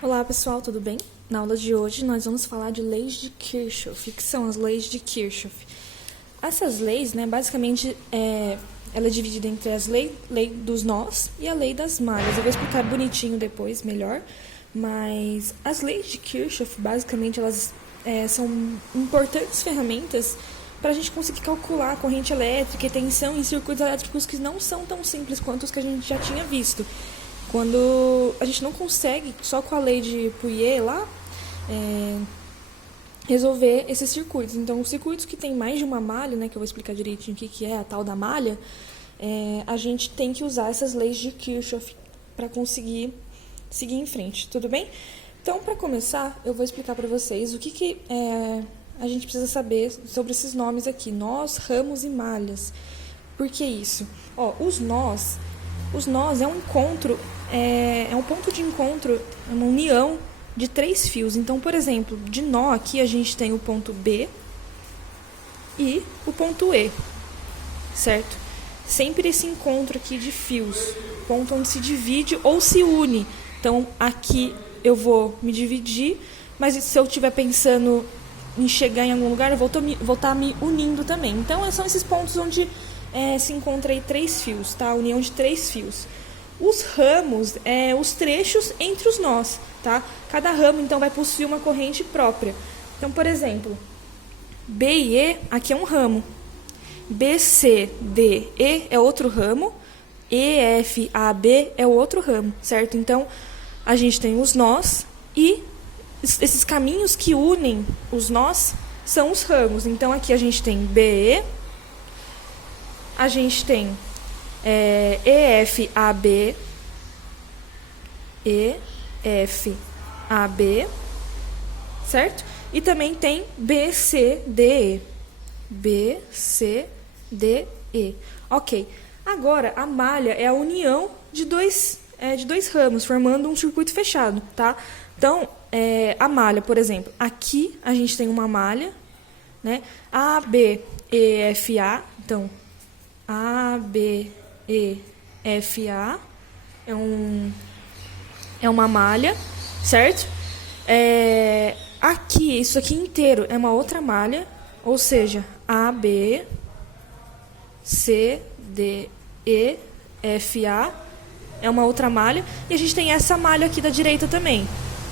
Olá pessoal, tudo bem? Na aula de hoje nós vamos falar de leis de Kirchhoff. O que são as leis de Kirchhoff? Essas leis, basicamente, ela é dividida entre as lei dos nós e a lei das malhas. Eu vou explicar bonitinho depois, melhor. Mas as leis de Kirchhoff, basicamente, elas são importantes ferramentas para a gente conseguir calcular a corrente elétrica e tensão em circuitos elétricos que não são tão simples quanto os que a gente já tinha visto. Quando a gente não consegue, só com a lei de Pouillet lá, resolver esses circuitos. Então, os circuitos que tem mais de uma malha, que eu vou explicar direitinho o que é a tal da malha, a gente tem que usar essas leis de Kirchhoff para conseguir seguir em frente, tudo bem? Então, para começar, eu vou explicar para vocês o que a gente precisa saber sobre esses nomes aqui, nós, ramos e malhas. Por que isso? Os nós é um encontro, é um ponto de encontro, é uma união de 3 fios. Então, por exemplo, de nó aqui a gente tem o ponto B e o ponto E, certo? Sempre esse encontro aqui de fios, ponto onde se divide ou se une. Então, aqui eu vou me dividir, mas se eu estiver pensando em chegar em algum lugar, eu vou estar me unindo também. Então, são esses pontos onde se encontra aí 3 fios, tá? A união de 3 fios. Os ramos, os trechos entre os nós, tá? Cada ramo, então, vai possuir uma corrente própria. Então, por exemplo, B e E, aqui é um ramo. B, C, D, E é outro ramo. E, F, A, B é outro ramo, certo? Então, a gente tem os nós e esses caminhos que unem os nós são os ramos. Então, aqui a gente tem B, E, a gente tem EFAB, EFAB, certo? E também tem BCDE, BCDE. Ok. Agora, a malha é a união de dois ramos, formando um circuito fechado, tá? Então, a malha, por exemplo, aqui a gente tem uma malha, né? ABEFA, então, ABEFA é uma malha, certo? Aqui, isso aqui inteiro é uma outra malha, ou seja, ABCDEFA é uma outra malha, e a gente tem essa malha aqui da direita também,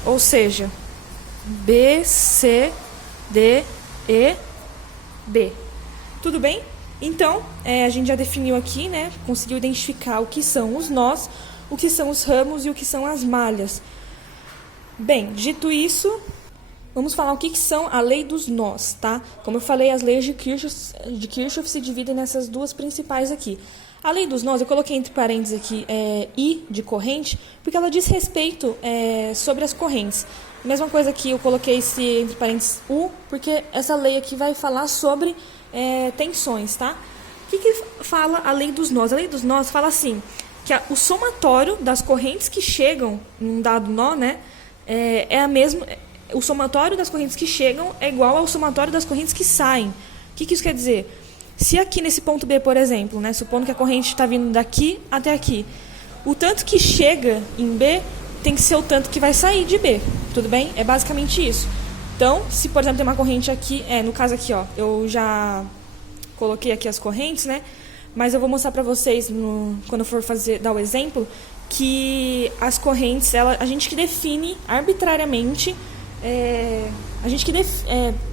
ou seja, BCDEB. Tudo bem? Então, a gente já definiu aqui, conseguiu identificar o que são os nós, o que são os ramos e o que são as malhas. Bem, dito isso, vamos falar o que são a lei dos nós, tá? Como eu falei, as leis de Kirchhoff se dividem nessas duas principais aqui. A lei dos nós, eu coloquei entre parênteses aqui I de corrente, porque ela diz respeito sobre as correntes. Mesma coisa que eu coloquei entre parênteses U, porque essa lei aqui vai falar sobre tensões, tá? O que fala a lei dos nós? A lei dos nós fala assim, que o somatório das correntes que chegam em um dado nó, o somatório das correntes que chegam é igual ao somatório das correntes que saem. O que isso quer dizer? Se aqui nesse ponto B, por exemplo, supondo que a corrente está vindo daqui até aqui, o tanto que chega em B tem que ser o tanto que vai sair de B, tudo bem? É basicamente isso. Então, se, por exemplo, tem uma corrente aqui, no caso aqui, eu já coloquei aqui as correntes, mas eu vou mostrar para vocês, quando eu for dar o exemplo, que as correntes, a gente que define arbitrariamente, a gente que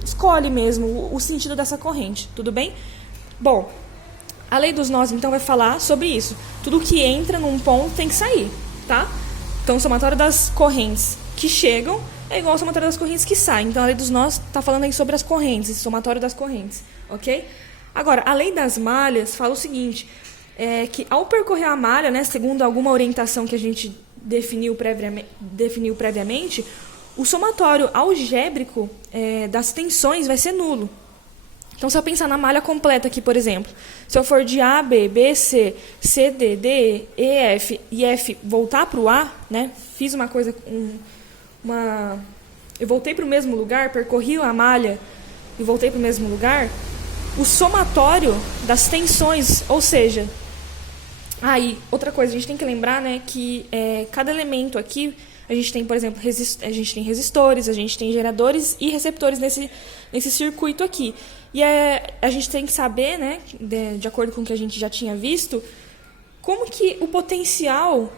escolhe mesmo o sentido dessa corrente, tudo bem? Bom, a lei dos nós, então, vai falar sobre isso. Tudo que entra num ponto tem que sair, tá? Então, o somatório das correntes que chegam é igual ao somatório das correntes que saem. Então, a lei dos nós está falando aí sobre as correntes, esse somatório das correntes, ok? Agora, a lei das malhas fala o seguinte, que ao percorrer a malha, segundo alguma orientação que a gente definiu previamente, o somatório algébrico das tensões vai ser nulo. Então, se eu pensar na malha completa aqui, por exemplo, se eu for de A, B, B, C, C, D, D, E, F e F voltar para o A, fiz uma coisa, eu voltei para o mesmo lugar, percorri a malha e voltei para o mesmo lugar, o somatório das tensões, ou seja, E outra coisa, a gente tem que lembrar, né, que cada elemento aqui, a gente tem, por exemplo, a gente tem resistores, a gente tem geradores e receptores nesse circuito aqui. E a gente tem que saber, né, de acordo com o que a gente já tinha visto, como que o potencial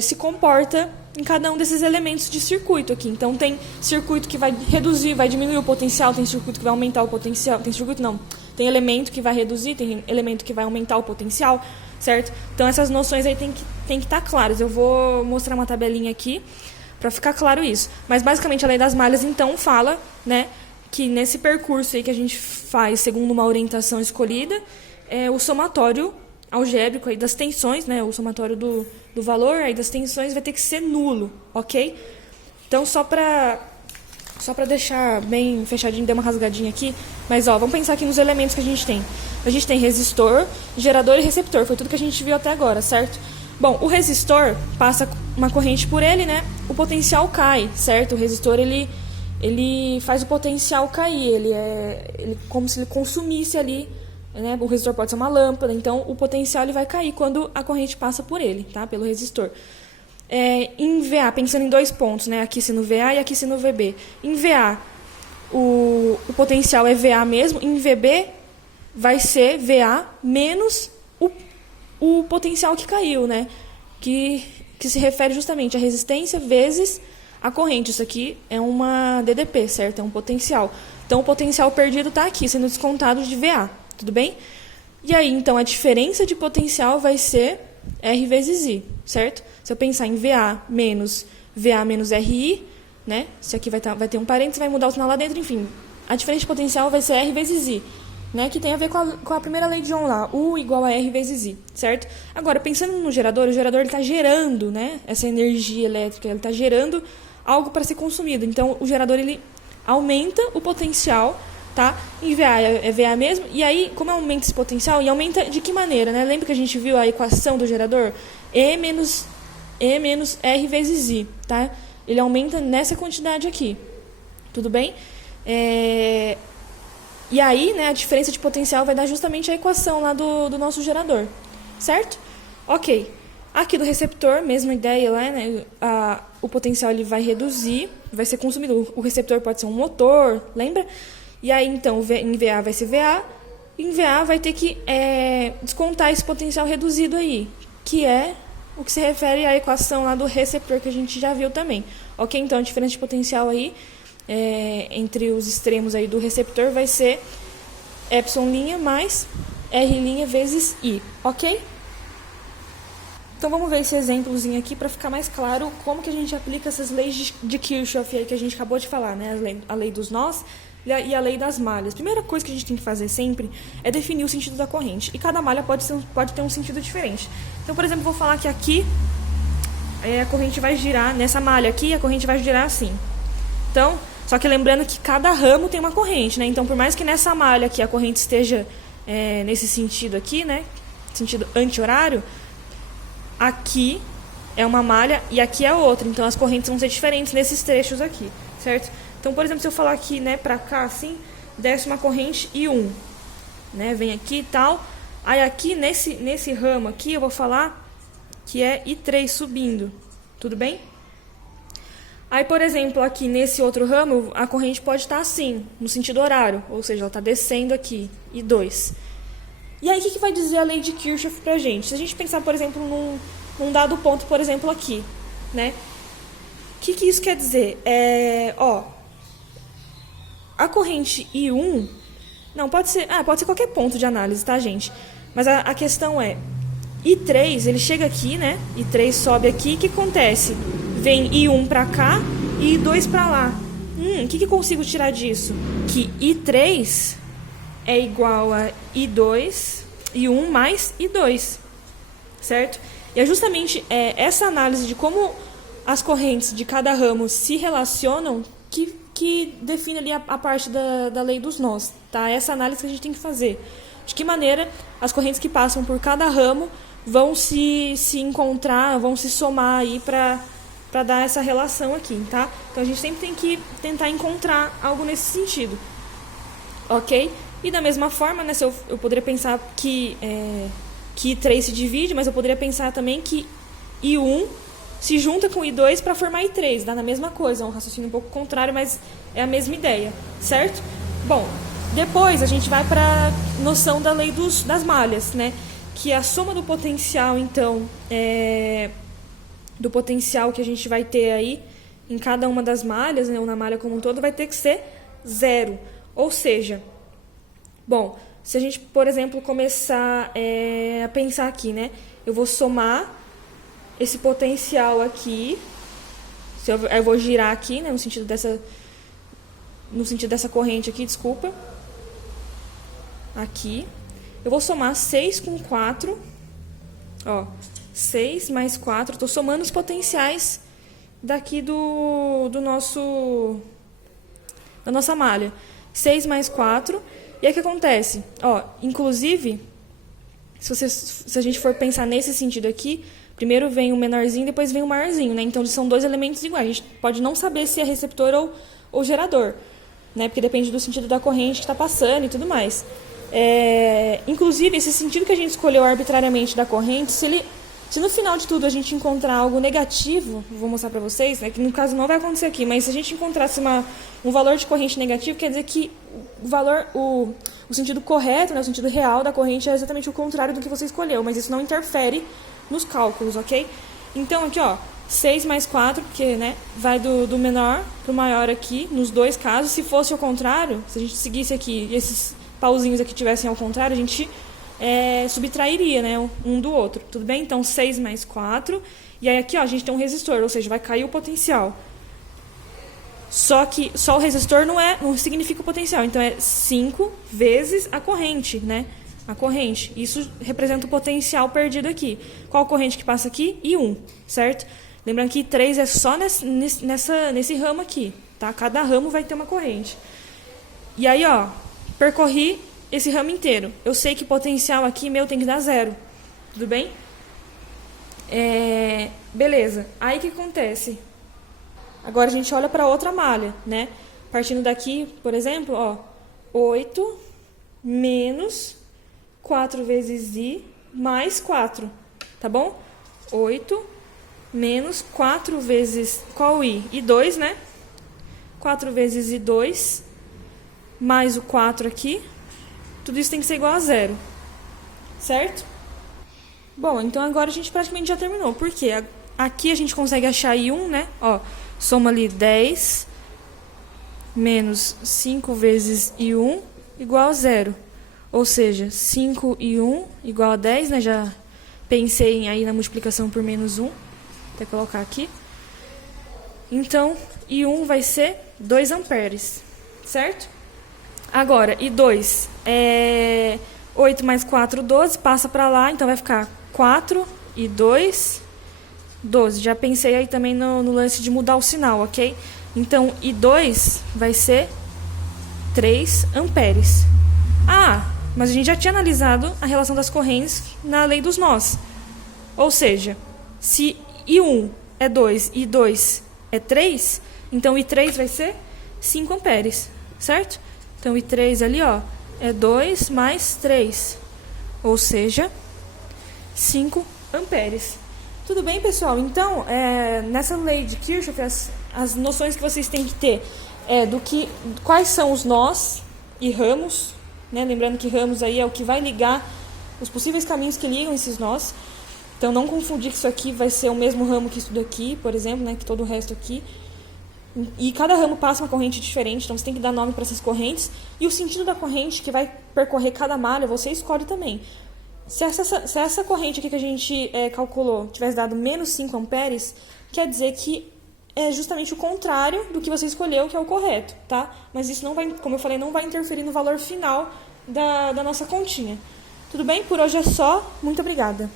se comporta em cada um desses elementos de circuito aqui. Então, tem circuito que vai reduzir, vai diminuir o potencial, tem circuito que vai aumentar o potencial, tem circuito não, tem elemento que vai reduzir, tem elemento que vai aumentar o potencial, certo? Então, essas noções aí tem que estar claras. Eu vou mostrar uma tabelinha aqui para ficar claro isso. Mas, basicamente, a lei das malhas, então, fala, né, que nesse percurso aí que a gente faz segundo uma orientação escolhida, o somatório algébrico aí das tensões, né, o somatório do valor aí das tensões vai ter que ser nulo, ok? Então, só para deixar bem fechadinho, dei uma rasgadinha aqui, mas vamos pensar aqui nos elementos que a gente tem. A gente tem resistor, gerador e receptor, foi tudo que a gente viu até agora, certo? Bom, o resistor passa uma corrente por ele, né? O potencial cai, certo? O resistor, ele faz o potencial cair, ele como se ele consumisse ali, né? O resistor pode ser uma lâmpada, então o potencial ele vai cair quando a corrente passa por ele, tá? Pelo resistor. Em VA, pensando em 2 pontos, né? Aqui sendo VA e aqui sendo VB. Em VA, o potencial é VA mesmo, em VB vai ser VA menos o potencial que caiu, né? Que se refere justamente à resistência vezes a corrente. Isso aqui é uma DDP, certo? É um potencial. Então, o potencial perdido está aqui, sendo descontado de VA. Tudo bem? E aí, então, a diferença de potencial vai ser R vezes I, certo? Se eu pensar em VA menos RI, né? Se aqui vai ter um parênteses, vai mudar o sinal lá dentro, enfim. A diferença de potencial vai ser R vezes I, né? Que tem a ver com a primeira lei de Ohm lá, U igual a R vezes I, certo? Agora, pensando no gerador, o gerador está gerando, né? Essa energia elétrica, ele está gerando algo para ser consumido. Então, o gerador, ele aumenta o potencial, tá? Em VA é VA mesmo. E aí, como aumenta esse potencial? E aumenta de que maneira, né? Lembra que a gente viu a equação do gerador? E menos R vezes I, tá? Ele aumenta nessa quantidade aqui. Tudo bem? E aí, né, a diferença de potencial vai dar justamente a equação lá do nosso gerador. Certo? Ok. Aqui do receptor, mesma ideia lá, né? O potencial ele vai reduzir, vai ser consumido. O receptor pode ser um motor, lembra? E aí, então, em VA vai ser VA. Em VA vai ter que descontar esse potencial reduzido aí, que é o que se refere à equação lá do receptor que a gente já viu também. Ok? Então, a diferença de potencial aí entre os extremos aí do receptor vai ser ε' mais R' vezes I. Ok? Então, vamos ver esse exemplozinho aqui para ficar mais claro como que a gente aplica essas leis de Kirchhoff aí que a gente acabou de falar, né? A lei dos nós e a lei das malhas. A primeira coisa que a gente tem que fazer sempre é definir o sentido da corrente. E cada malha pode ter um sentido diferente. Então, por exemplo, vou falar que aqui a corrente vai girar, nessa malha aqui, a corrente vai girar assim. Então, só que lembrando que cada ramo tem uma corrente, né? Então, por mais que nessa malha aqui a corrente esteja nesse sentido aqui, né? Sentido anti-horário, aqui é uma malha e aqui é outra. Então, as correntes vão ser diferentes nesses trechos aqui, certo? Então, por exemplo, se eu falar aqui, né, pra cá, assim, desce uma corrente I1, né, vem aqui e tal. Aí aqui, nesse ramo aqui, eu vou falar que é I3 subindo, tudo bem? Aí, por exemplo, aqui nesse outro ramo, a corrente pode estar assim, no sentido horário, ou seja, ela está descendo aqui, I2. E aí, o que vai dizer a lei de Kirchhoff pra gente? Se a gente pensar, por exemplo, num dado ponto, por exemplo, aqui, né? O que isso quer dizer? A corrente I1, não, pode ser qualquer ponto de análise, tá, gente? Mas a questão é, I3, ele chega aqui, né? I3 sobe aqui, o que acontece? Vem I1 para cá e I2 para lá. O que eu consigo tirar disso? Que I3 é igual a I1 mais I2, certo? E é justamente essa análise de como as correntes de cada ramo se relacionam que define ali a parte da lei dos nós, tá? Essa análise que a gente tem que fazer. De que maneira as correntes que passam por cada ramo vão se encontrar, vão se somar aí para dar essa relação aqui, tá? Então, a gente sempre tem que tentar encontrar algo nesse sentido, ok? E da mesma forma, né, se eu poderia pensar que que I3 se divide, mas eu poderia pensar também que I1 se junta com I2 para formar I3, dá na mesma coisa, é um raciocínio um pouco contrário, mas é a mesma ideia, certo? Bom, depois a gente vai para a noção da lei das malhas, né? Que é a soma do potencial, então, do potencial que a gente vai ter aí em cada uma das malhas, né, ou na malha como um todo, vai ter que ser 0. Ou seja, bom, se a gente, por exemplo, começar a pensar aqui, né? Eu vou somar esse potencial aqui, eu vou girar aqui, né, no sentido dessa corrente aqui, desculpa. Aqui. Eu vou somar 6 com 4. Ó, 6 mais 4. Estou somando os potenciais daqui da nossa malha. 6 mais 4. E aí o que acontece? Ó, inclusive, se a gente for pensar nesse sentido aqui, primeiro vem o menorzinho, depois vem o maiorzinho, né? Então, são dois elementos iguais. A gente pode não saber se é receptor ou gerador, né? Porque depende do sentido da corrente que está passando e tudo mais. Inclusive, esse sentido que a gente escolheu arbitrariamente da corrente, se no final de tudo a gente encontrar algo negativo, vou mostrar para vocês, né, que no caso não vai acontecer aqui, mas se a gente encontrasse um valor de corrente negativo, quer dizer que o sentido correto, né, o sentido real da corrente é exatamente o contrário do que você escolheu, mas isso não interfere nos cálculos, ok? Então, aqui, ó, 6 mais 4, porque, né, vai do menor para o maior aqui, nos dois casos. Se fosse ao contrário, se a gente seguisse aqui e esses pauzinhos aqui tivessem ao contrário, a gente subtrairia, né, um do outro, tudo bem? Então, 6 mais 4, e aí aqui, ó, a gente tem um resistor, ou seja, vai cair o potencial. Só que só o resistor não significa o potencial, então é 5 vezes a corrente, né? A corrente. Isso representa o potencial perdido aqui. Qual corrente que passa aqui? I1, certo? Lembrando que I3 é só nesse ramo aqui, tá? Cada ramo vai ter uma corrente. E aí, ó, percorri esse ramo inteiro. Eu sei que o potencial aqui meu tem que dar 0. Tudo bem? Beleza. Aí o que acontece? Agora a gente olha para outra malha, né? Partindo daqui, por exemplo, ó, 8 menos 4 vezes I mais 4, tá bom? 8 menos 4 vezes, qual I? I2, né? 4 vezes I2 mais o 4 aqui. Tudo isso tem que ser igual a 0, certo? Bom, então agora a gente praticamente já terminou. Por quê? Aqui a gente consegue achar I1, né? Ó, soma ali 10 menos 5 vezes I1 igual a 0. Ou seja, 5 e 1 igual a 10, né? Já pensei aí na multiplicação por menos 1. Vou até colocar aqui. Então, I1 vai ser 2 amperes, certo? Agora, I2 é 8 mais 4, 12, passa para lá, então vai ficar 4 e 2, 12. Já pensei aí também no lance de mudar o sinal, ok? Então, I2 vai ser 3 amperes. Mas a gente já tinha analisado a relação das correntes na lei dos nós. Ou seja, se I1 é 2 e I2 é 3, então I3 vai ser 5 amperes, certo? Então I3 ali, ó, é 2 mais 3, ou seja, 5 amperes. Tudo bem, pessoal? Então, nessa lei de Kirchhoff, as noções que vocês têm que ter quais são os nós e ramos, né? Lembrando que ramos aí é o que vai ligar os possíveis caminhos que ligam esses nós. Então, não confundir que isso aqui vai ser o mesmo ramo que isso daqui, por exemplo, né? Que todo o resto aqui. E cada ramo passa uma corrente diferente, então você tem que dar nome para essas correntes. E o sentido da corrente que vai percorrer cada malha, você escolhe também. Se essa corrente aqui que a gente calculou tivesse dado menos 5 amperes, quer dizer que é justamente o contrário do que você escolheu, que é o correto, tá? Mas isso não vai, como eu falei, não vai interferir no valor final da nossa continha. Tudo bem? Por hoje é só. Muito obrigada.